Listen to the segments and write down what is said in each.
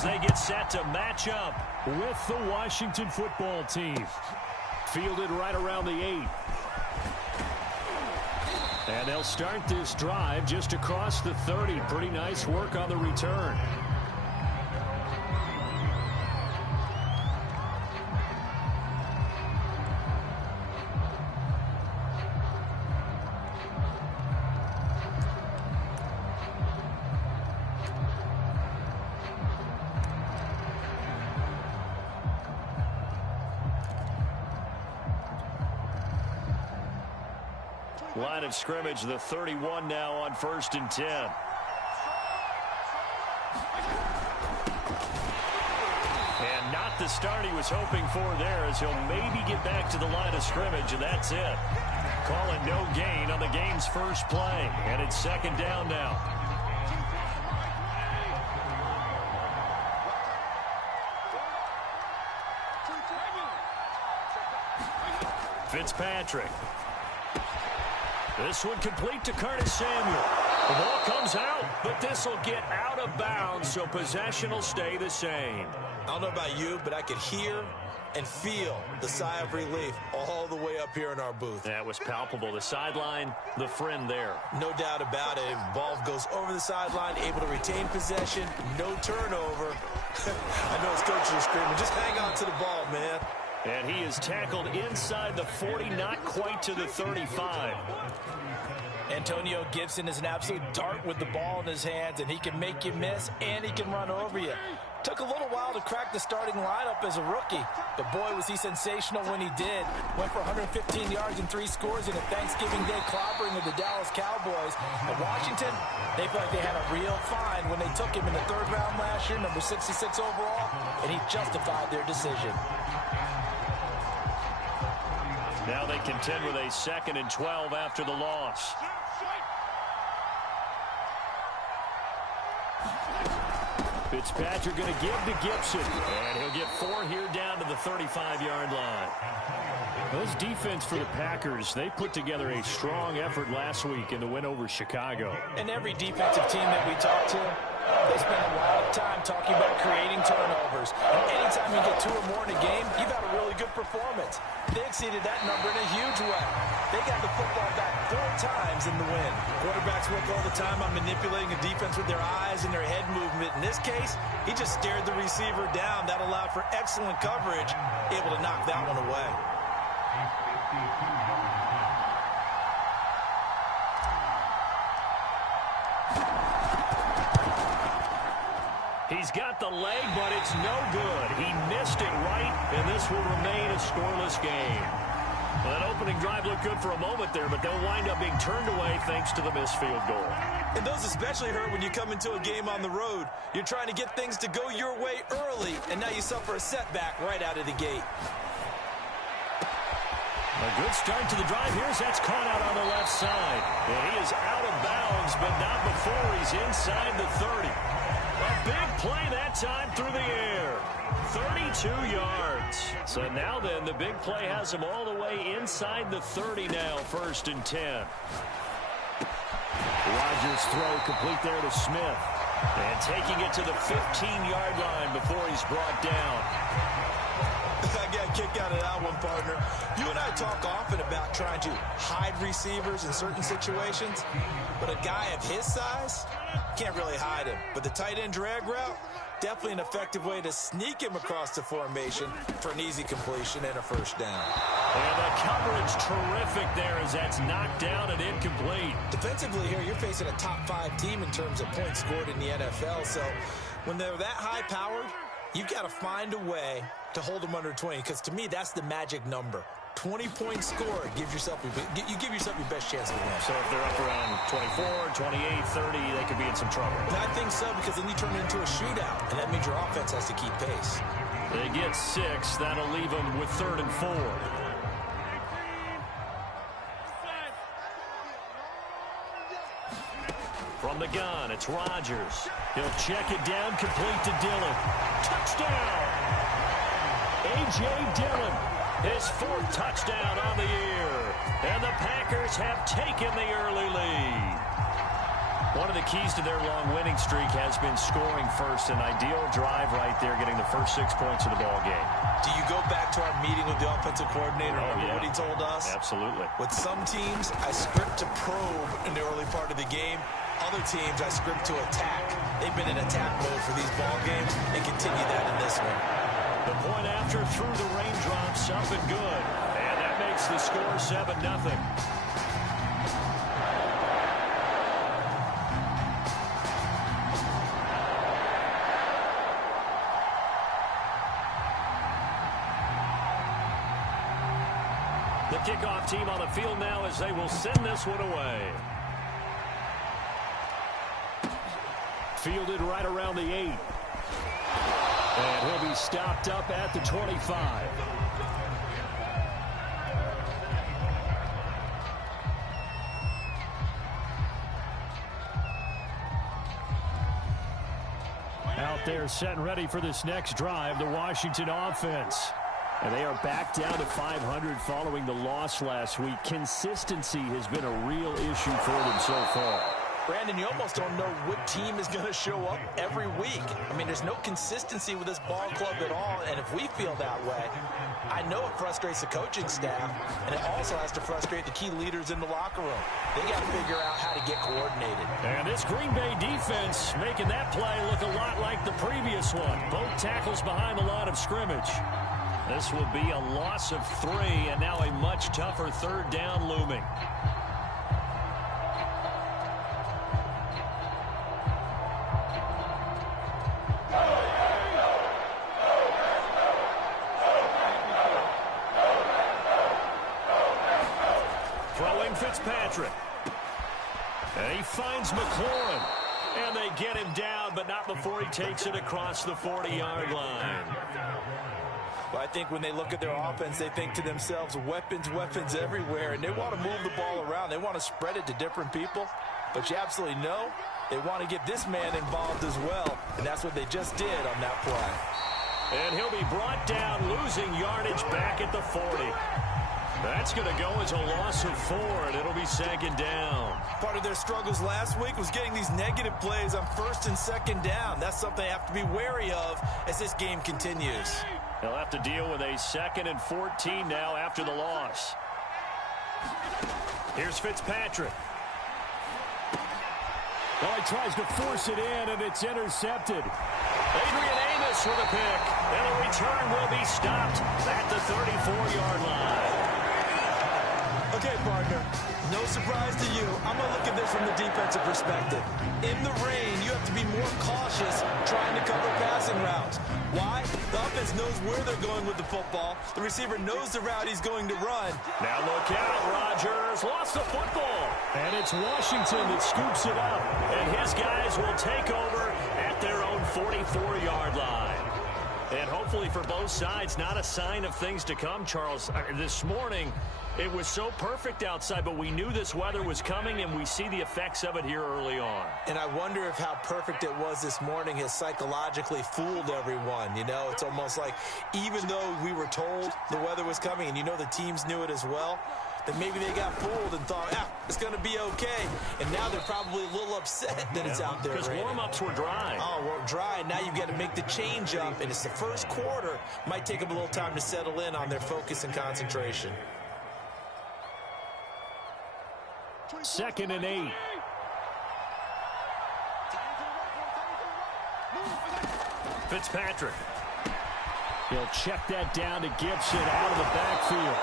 as they get set to match up with the Washington football team. Fielded right around the 8. And they'll start this drive just across the 30. Pretty nice work on the return. Line of scrimmage, the 31 now on 1st and 10. And not the start he was hoping for there, as he'll maybe get back to the line of scrimmage, and that's it. Calling no gain on the game's first play, and it's 2nd down now. Fitzpatrick. This one complete to Curtis Samuel. The ball comes out, but this will get out of bounds, so possession will stay the same. I don't know about you, but I could hear and feel the sigh of relief all the way up here in our booth. That was palpable. The sideline, the friend there. No doubt about it. If the ball goes over the sideline, able to retain possession, no turnover. I know his coaches are screaming, just hang on to the ball, man. And he is tackled inside the 40, not quite to the 35. Antonio Gibson is an absolute dart with the ball in his hands, and he can make you miss, and he can run over you. Took a little while to crack the starting lineup as a rookie, but boy, was he sensational when he did. Went for 115 yards and 3 scores in a Thanksgiving Day clobbering of the Dallas Cowboys. At Washington, they feel like they had a real find when they took him in the 3rd round last year, number 66 overall, and he justified their decision. Now they contend with a 2nd and 12 after the loss. Fitzpatrick going to give to Gibson, and he'll get 4 here down to the 35-yard line. Those defense for the Packers, they put together a strong effort last week in the win over Chicago. And every defensive team that we talk to, they spend a lot of time talking about creating turnovers. And anytime you get 2 or more in a game, you've had a really good performance. They exceeded that number in a huge way. They got the football back 4 times in the win. Quarterbacks work all the time on manipulating a defense with their eyes and their head movement. In this case, he just stared the receiver down. That allowed for excellent coverage, able to knock that one away. He's got the leg, but it's no good. He missed it right, and this will remain a scoreless game. Well, that opening drive looked good for a moment there, but they'll wind up being turned away thanks to the missed field goal. And those especially hurt when you come into a game on the road. You're trying to get things to go your way early, and now you suffer a setback right out of the gate. A good start to the drive here as that's caught out on the left side. And he is out of bounds, but not before he's inside the 30. A big play that time through the air. 32 yards. So now then, the big play has him all the way inside the 30 now, 1st and 10. Rodgers' throw complete there to Smith. And taking it to the 15-yard line before he's brought down. I got a kick out of that one, partner. You and I talk often about trying to hide receivers in certain situations, but a guy of his size can't really hide him. But the tight end drag route, definitely an effective way to sneak him across the formation for an easy completion and a 1st down. And the coverage terrific there as that's knocked down and incomplete. Defensively here, you're facing a top 5 team in terms of points scored in the NFL, so when they're that high-powered, you've got to find a way to hold them under 20, because to me, that's the magic number. 20 points scored, you give yourself your best chance to win. So if they're up around 24, 28, 30, they could be in some trouble. I think so, because then you turn it into a shootout, and that means your offense has to keep pace. They get 6. That'll leave them with 3rd and 4. From the gun, it's Rodgers. He'll check it down, complete to Dillon. Touchdown! A.J. Dillon, his 4th touchdown on the year. And the Packers have taken the early lead. One of the keys to their long winning streak has been scoring first. An ideal drive right there, getting the first 6 points of the ball game. Do you go back to our meeting with the offensive coordinator? Remember what he told us? Absolutely. With some teams, I script to probe in the early part of the game. Other teams, I script to attack. They've been in attack mode for these ball games and continue that in this one. The point after through the raindrops, up and good. And that makes the score 7-0. The kickoff team on the field now as they will send this one away. Fielded right around the 8. And he'll be stopped up at the 25. Out there set and ready for this next drive, the Washington offense. And they are back down to 500 following the loss last week. Consistency has been a real issue for them so far. Brandon, you almost don't know what team is going to show up every week. I mean, there's no consistency with this ball club at all, and if we feel that way, I know it frustrates the coaching staff, and it also has to frustrate the key leaders in the locker room. They got to figure out how to get coordinated. And this Green Bay defense making that play look a lot like the previous one. Both tackles behind the line of scrimmage. This will be a loss of 3, and now a much tougher third down looming. Throwing Fitzpatrick. And he finds McLaurin. And they get him down, but not before he takes it across the 40-yard line. Well, I think when they look at their offense, they think to themselves, weapons, weapons everywhere, and they want to move the ball around. They want to spread it to different people, but you absolutely know they want to get this man involved as well, and that's what they just did on that play. And he'll be brought down, losing yardage back at the 40. That's going to go as a loss of 4, and it'll be second down. Part of their struggles last week was getting these negative plays on first and second down. That's something they have to be wary of as this game continues. They'll have to deal with a 2nd and 14 now after the loss. Here's Fitzpatrick. Well, he tries to force it in, and it's intercepted. Adrian Amos with a pick. And the return will be stopped at the 34-yard line. Okay, partner, no surprise to you. I'm going to look at this from the defensive perspective. In the rain, you have to be more cautious trying to cover passing routes. Why? The offense knows where they're going with the football. The receiver knows the route he's going to run. Now look out, Rodgers lost the football. And it's Washington that scoops it up. And his guys will take over at their own 44-yard line. And hopefully for both sides, not a sign of things to come, Charles. This morning, it was so perfect outside, but we knew this weather was coming, and we see the effects of it here early on. And I wonder if how perfect it was this morning has psychologically fooled everyone. You know, it's almost like even though we were told the weather was coming, and you know the teams knew it as well, that maybe they got fooled and thought, it's going to be okay. And now they're probably a little upset that it's out there. Because warm-ups were dry. Oh, well, dry. Now you've got to make the change up, and it's the first quarter. Might take them a little time to settle in on their focus and concentration. 2nd and 8. Fitzpatrick. He'll check that down to Gibson out of the backfield.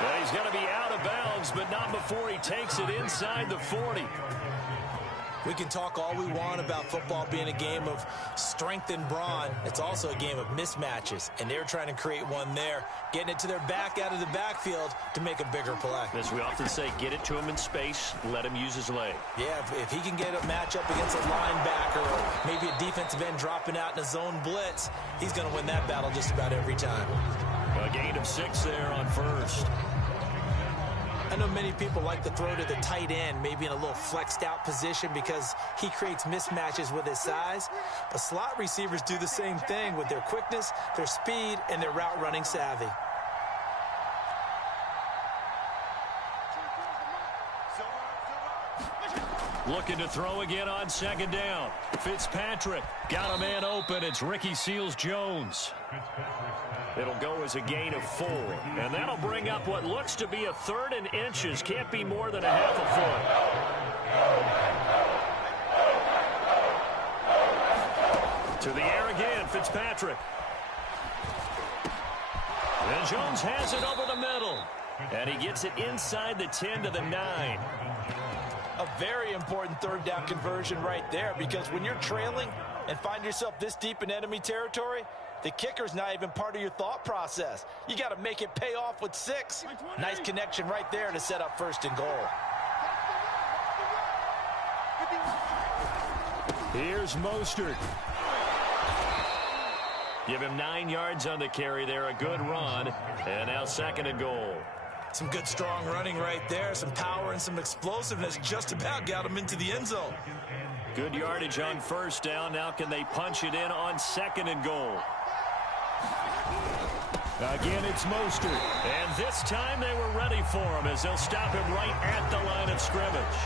And he's going to be out of bounds, but not before he takes it inside the 40. We can talk all we want about football being a game of strength and brawn. It's also a game of mismatches, and they're trying to create one there, getting it to their back out of the backfield to make a bigger play. As we often say, get it to him in space, let him use his leg. Yeah, if he can get a matchup against a linebacker or maybe a defensive end dropping out in a zone blitz, he's going to win that battle just about every time. A gain of 6 there on first. I know many people like to throw to the tight end, maybe in a little flexed out position because he creates mismatches with his size. But slot receivers do the same thing with their quickness, their speed, and their route running savvy. Looking to throw again on second down. Fitzpatrick got a man open. It's Ricky Seals-Jones. It'll go as a gain of 4. And that'll bring up what looks to be a 3rd and inches. Can't be more than a half a foot. To the air again, Fitzpatrick. And Jones has it over the middle. And he gets it inside the 10 to the 9. A very important 3rd down conversion right there, because when you're trailing and find yourself this deep in enemy territory, the kicker's not even part of your thought process. You got to make it pay off with 6. Nice connection right there to set up 1st and goal. Here's Mostert. Give him 9 yards on the carry there. A good run. And now 2nd and goal. Some good, strong running right there. Some power and some explosiveness. Just about got him into the end zone. Good yardage on 1st down. Now can they punch it in on 2nd and goal? Again, it's Mostert. And this time they were ready for him as they'll stop him right at the line of scrimmage.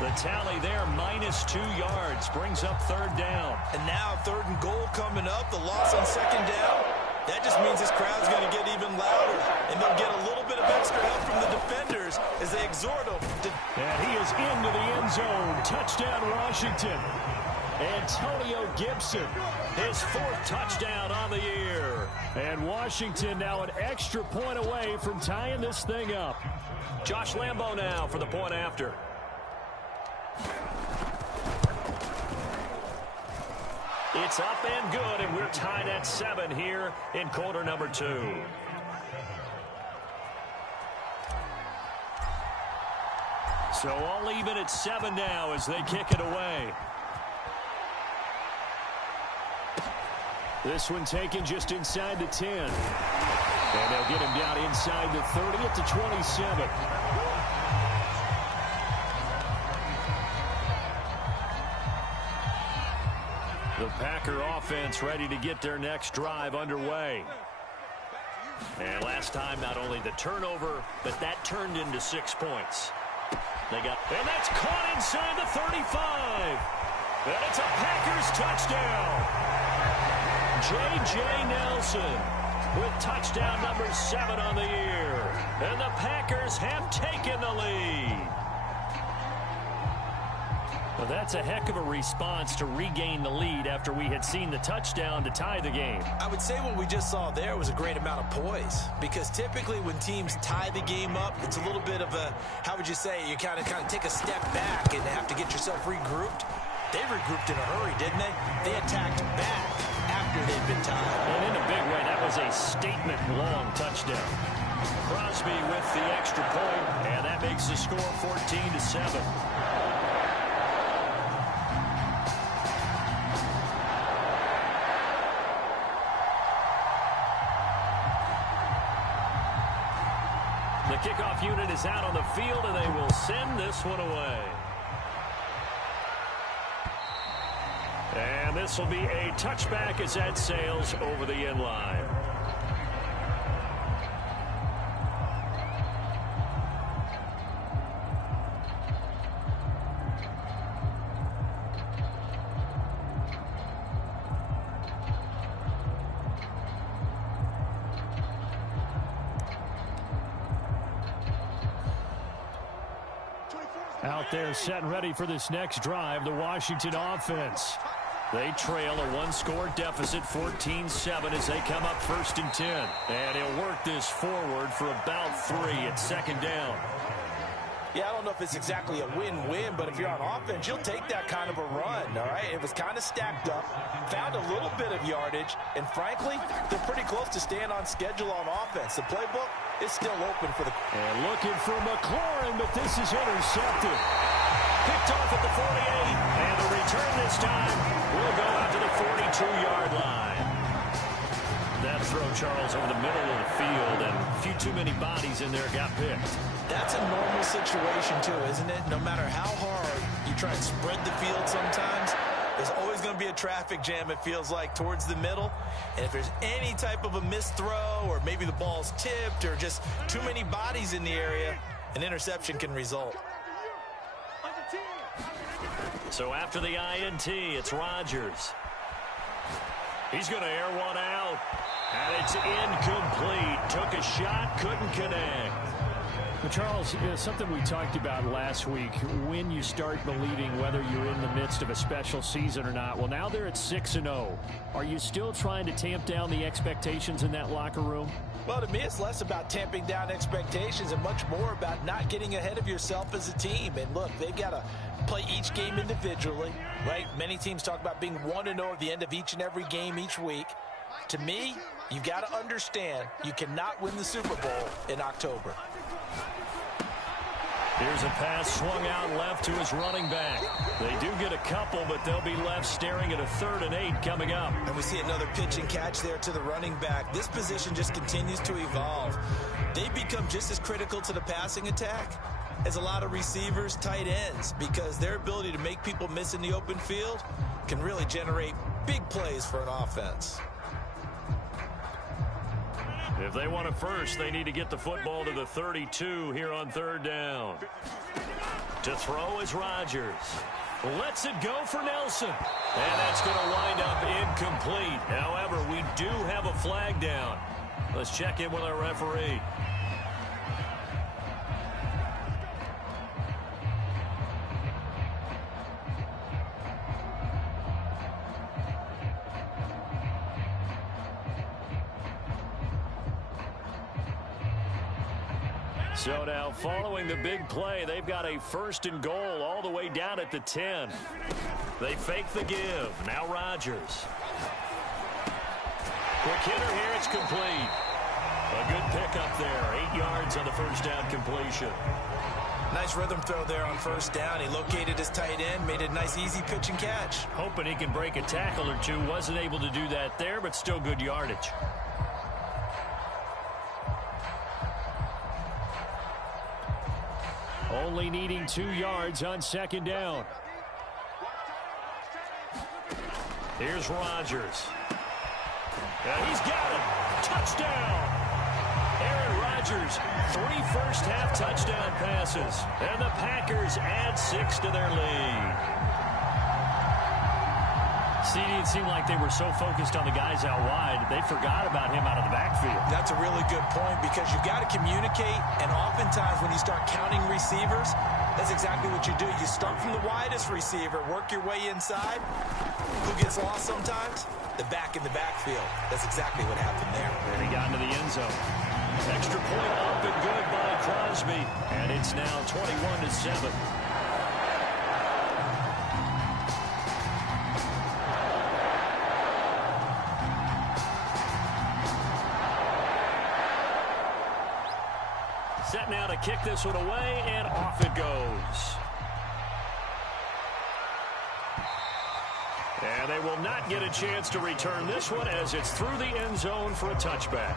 The tally there, -2 yards, brings up 3rd down. And now 3rd and goal coming up. The loss on 2nd down. That just means this crowd's going to get even louder. And they'll get a little bit of extra help from the defenders as they exhort him. And he is into the end zone. Touchdown, Washington. Antonio Gibson, his 4th touchdown on the year. And Washington now an extra point away from tying this thing up. Josh Lambo now for the point after. It's up and good, and we're tied at 7 here in quarter number 2. So all even at 7 now as they kick it away. This one taken just inside the 10. And they'll get him down inside the 30 at the 27. The Packer offense ready to get their next drive underway. And last time, not only the turnover, but that turned into 6 points. And that's caught inside the 35. And it's a Packers touchdown. J.J. Nelson with touchdown number 7 on the year. And the Packers have taken the lead. Well, that's a heck of a response to regain the lead after we had seen the touchdown to tie the game. I would say what we just saw there was a great amount of poise, because typically when teams tie the game up, it's a little bit of a, how would you say, you kind of take a step back and have to get yourself regrouped. They regrouped in a hurry, didn't they? They attacked back after they'd been tied. And in a big way, that was a statement-long touchdown. Crosby with the extra point, and that makes the score 14-7. The kickoff unit is out on the field, and they will send this one away. And this will be a touchback as that sails over the end line. Out there set and ready for this next drive, the Washington offense. They trail a 1-score deficit, 14-7, as they come up 1st and 10. And he'll work this forward for about 3 at 2nd down. Yeah, I don't know if it's exactly a win-win, but if you're on offense, you'll take that kind of a run, all right? It was kind of stacked up, found a little bit of yardage, and frankly, they're pretty close to staying on schedule on offense. The playbook is still open for the... And looking for McLaurin, but this is intercepted. Picked off at the 48, and the return this time will go out to the 42-yard line. That throw, Charles, over the middle of the field, and a few too many bodies in there got picked. That's a normal situation, too, isn't it? No matter how hard you try and spread the field sometimes, there's always going to be a traffic jam, it feels like, towards the middle. And if there's any type of a missed throw, or maybe the ball's tipped, or just too many bodies in the area, an interception can result. So after the INT, it's Rodgers. He's going to air one out. And it's incomplete. Took a shot, couldn't connect. Well, Charles, something we talked about last week, when you start believing whether you're in the midst of a special season or not. Well, now they're at 6-0. Are you still trying to tamp down the expectations in that locker room? Well, to me, it's less about tamping down expectations and much more about not getting ahead of yourself as a team. And look, they've got to play each game individually, right? Many teams talk about being 1-0 at the end of each and every game each week. To me, you've got to understand you cannot win the Super Bowl in October. Here's a pass swung out left to his running back. They do get a couple, but they'll be left staring at a 3rd and 8 coming up. And we see another pitch and catch there to the running back. This position just continues to evolve. They become just as critical to the passing attack as a lot of receivers, tight ends, because their ability to make people miss in the open field can really generate big plays for an offense. If they want it first, they need to get the football to the 32 here on 3rd down. To throw is Rodgers. Lets it go for Nelson. And that's going to wind up incomplete. However, we do have a flag down. Let's check in with our referee. So now, following the big play, they've got a 1st and goal all the way down at the 10. They fake the give. Now Rodgers. Quick hitter here. It's complete. A good pickup there. 8 yards on the 1st down completion. Nice rhythm throw there on 1st down. He located his tight end, made a nice easy pitch and catch. Hoping he can break a tackle or two. Wasn't able to do that there, but still good yardage. Only needing 2 yards on 2nd down. Here's Rodgers. And he's got it. Touchdown. Aaron Rodgers, 3 first-half touchdown passes. And the Packers add 6 to their lead. See, it seemed like they were so focused on the guys out wide, they forgot about him out of the backfield. That's a really good point because you've got to communicate, and oftentimes when you start counting receivers, that's exactly what you do. You start from the widest receiver, work your way inside. Who gets lost sometimes? The back in the backfield. That's exactly what happened there. And he got into the end zone. Extra point up and good by Crosby, and it's now 21-7. Set now to kick this one away, and off it goes. And they will not get a chance to return this one as it's through the end zone for a touchback.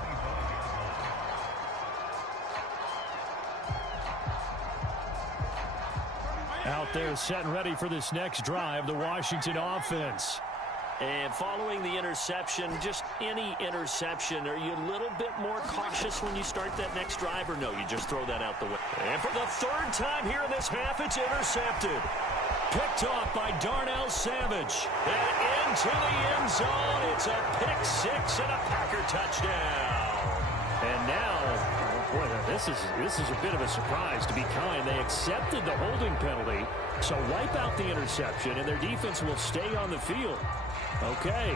Out there set and ready for this next drive, the Washington offense. And following the interception, just any interception, are you a little bit more cautious when you start that next drive, or no, you just throw that out the way? And for the 3rd time here in this half, it's intercepted. Picked off by Darnell Savage. And into the end zone, it's a pick 6 and a Packer touchdown. And now, boy, this is a bit of a surprise, to be kind. They accepted the holding penalty, so wipe out the interception, and their defense will stay on the field. Okay.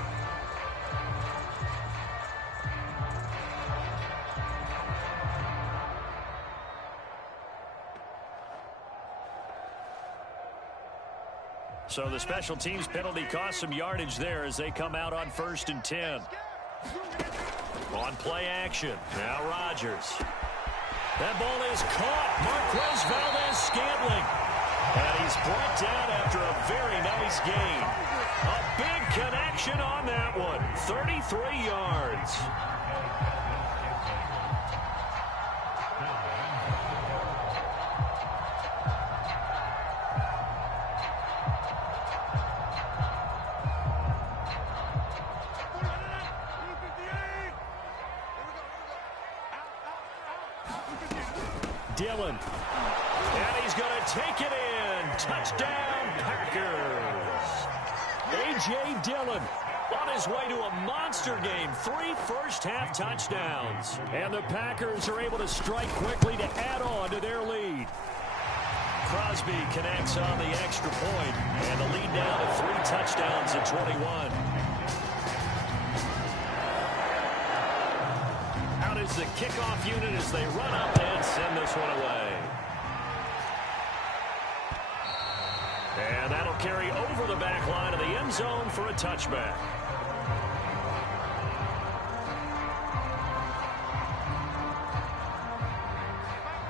So the special teams penalty cost some yardage there as they come out on 1st and 10. On play action. Now Rodgers. That ball is caught. Marquez Valdes-Scantling. And he's brought down after a very nice gain. A big connection on that one. 33 yards. Dillon. And he's going to take it in. one. Touchdown, Packers. A.J. Dillon on his way to a monster game. 3 first-half touchdowns. And the Packers are able to strike quickly to add on to their lead. Crosby connects on the extra point, and the lead down to 3 touchdowns at 21. Out is the kickoff unit as they run up and send this one away. And that'll carry over the back line of the end zone for a touchback.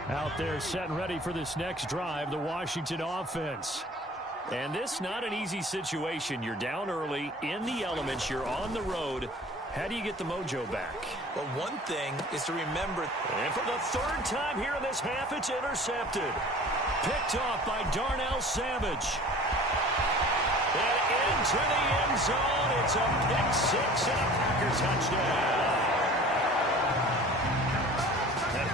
Out there set and ready for this next drive, the Washington offense. And this not an easy situation. You're down early, in the elements, you're on the road. How do you get the mojo back? Well, one thing is to remember. And for the 3rd time here in this half, it's intercepted. Picked off by Darnell Savage. And into the end zone. It's a pick 6 and a Packer touchdown.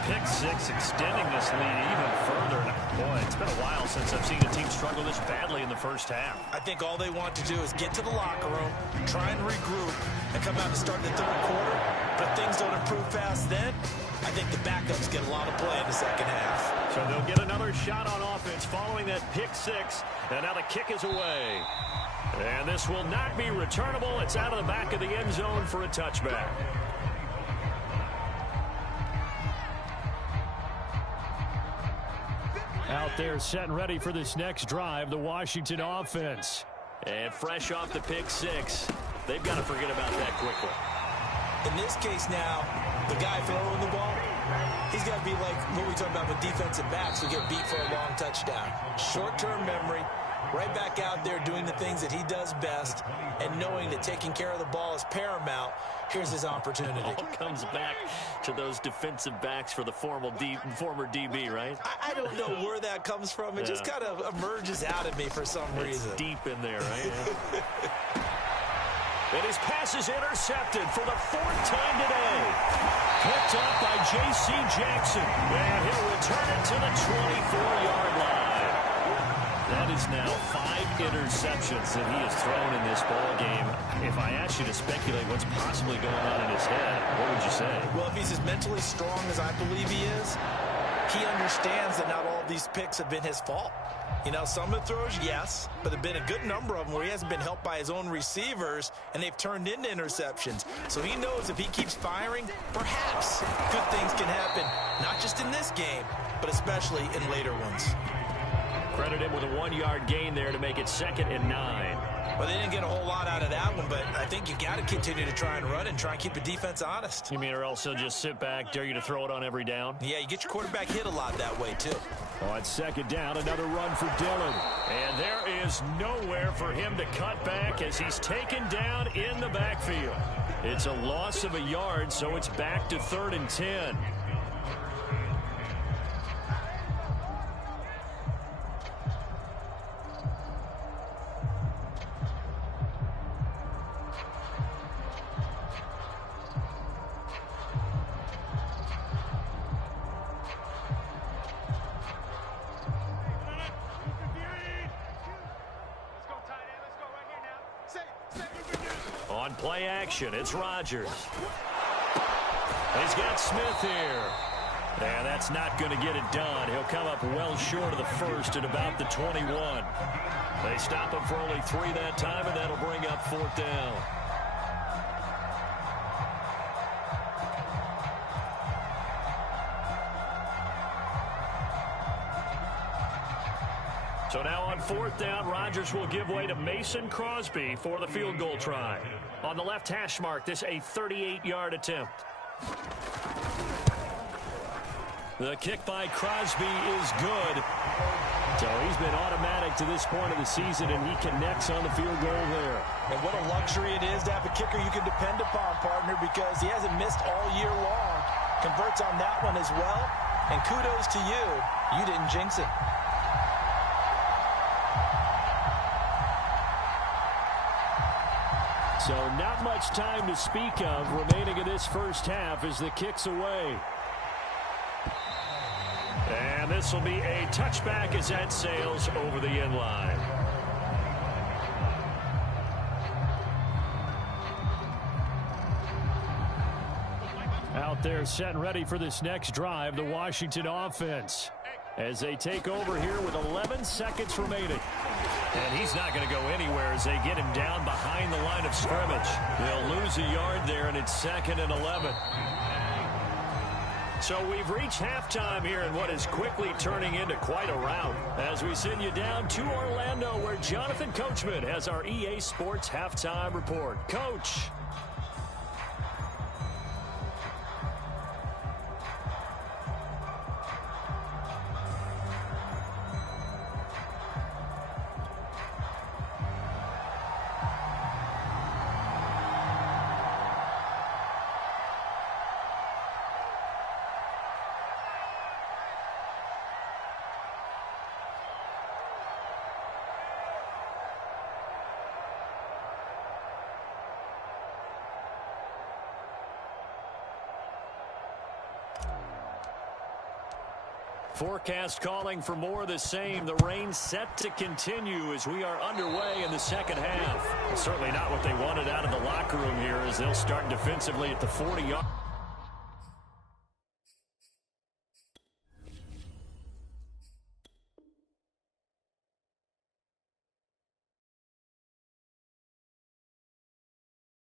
Pick 6 extending this lead even further. Boy, it's been a while since I've seen a team struggle this badly in the first half. I think all they want to do is get to the locker room, try and regroup, and come out to start the 3rd quarter. But if things don't improve fast then, I think the backups get a lot of play in the second half. So they'll get another shot on offense following that pick 6. And now the kick is away. And this will not be returnable. It's out of the back of the end zone for a touchback. Out there set and ready for this next drive, the Washington offense. And fresh off the pick 6, they've got to forget about that quickly. In this case now, the guy throwing the ball, he's got to be like what we talk about with defensive backs who get beat for a long touchdown. Short-term memory, right back out there doing the things that he does best, and knowing that taking care of the ball is paramount. Here's his opportunity. All comes back to those defensive backs for the former DB, right? I don't know where that comes from. It just kind of emerges out of me for some reason. It's deep in there, right? And his pass is intercepted for the 4th time today. Picked up by J.C. Jackson. And he'll return it to the 24-yard line. That is now 5 interceptions that he has thrown in this ball game. If I asked you to speculate what's possibly going on in his head, what would you say? Well, if he's as mentally strong as I believe he is, he understands that not all of these picks have been his fault. You know, some of the throws, yes, but there have been a good number of them where he hasn't been helped by his own receivers, and they've turned into interceptions. So he knows if he keeps firing, perhaps good things can happen, not just in this game, but especially in later ones. Credit him with a 1-yard gain there to make it 2nd and 9. Well, they didn't get a whole lot out of that one, but I think you got to continue to try and run and try and keep the defense honest. You mean or else he'll just sit back, dare you to throw it on every down? Yeah, you get your quarterback hit a lot that way, too. On 2nd down, another run for Dillon. And there is nowhere for him to cut back as he's taken down in the backfield. It's a loss of a yard, so it's back to 3rd and 10. On play action, it's Rodgers. He's got Smith here. And that's not going to get it done. He'll come up well short of the 1st at about the 21. They stop him for only 3 that time, and that'll bring up 4th down. So now on 4th down, Rodgers will give way to Mason Crosby for the field goal try. On the left hash mark, this a 38-yard attempt. The kick by Crosby is good. So he's been automatic to this point of the season, and he connects on the field goal there. And what a luxury it is to have a kicker you can depend upon, partner, because he hasn't missed all year long. Converts on that one as well. And kudos to you. You didn't jinx it. So not much time to speak of remaining in this first half as the kick's away. And this will be a touchback as that sails over the end line. Out there set and ready for this next drive, the Washington offense, as they take over here with 11 seconds remaining. And he's not going to go anywhere as they get him down behind the line of scrimmage. They'll lose a yard there, and it's 2nd and 11. So we've reached halftime here in what is quickly turning into quite a rout as we send you down to Orlando, where Jonathan Coachman has our EA Sports halftime report. Coach. Forecast calling for more of the same. The rain set to continue as we are underway in the second half. Certainly not what they wanted out of the locker room here as they'll start defensively at the 40-yard.